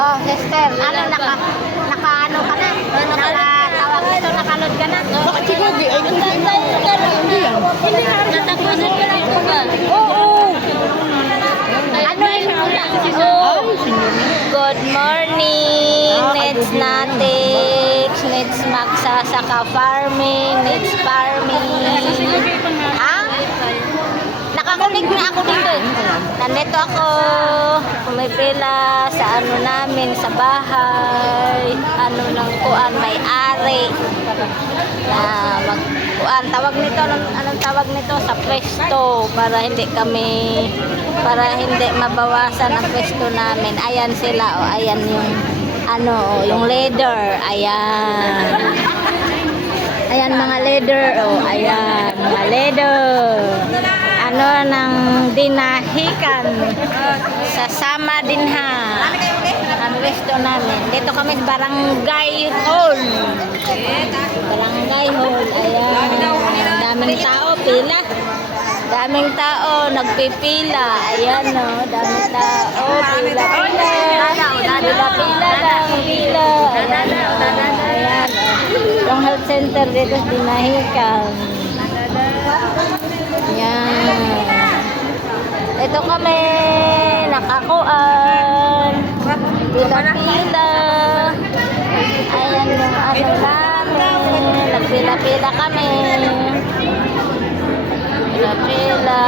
Oh, sister, ano naka ano ka na? Nakatawag nito, nakalod ka na? Bakit si Gogi? Ay, hindi yan. Natapusin ka lang ba? Oo. Ano yung good morning. Needs natin. Needs magsasaka farming. Needs farming. Ha? Nakakunig na ako dito. Nandito ako. Pumipila sa ano namin sa bahay. Ano ng kuan may-ari. Na magkuan tawag nito anong tawag nito sa pwesto para hindi mabawasan ang pwesto namin. Ayan sila o ayan yung ano yung leader. Ayan mga leader o ayan mga leader. Ano ng dinahikan sa sama din ha ang pwesto namin. Dito kami sa barangay hall. Barangay hall. Ayan. Daming tao, pila. Daming tao, nagpipila. Ayan o, daming tao. Pila. Ayan o. Yung health center dito sa Dinahican. Ayan. Ito kami, nakakuan. Pila-pila. Ayan yung ano namin. Nagpila-pila kami. Pila-pila.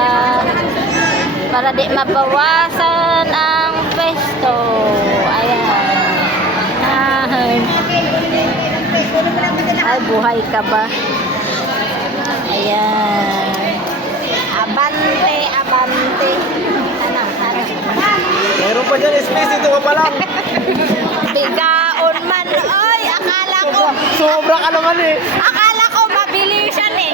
Para di mabawasan ang pesto. Ayan. Ay, buhay ka ba? Ayan. Abante, abante. Ano? Meron pa dyan, space dito ka pa lang. Bigaon man. Oy, akala ko Sobra ka naman eh. mabilisan eh.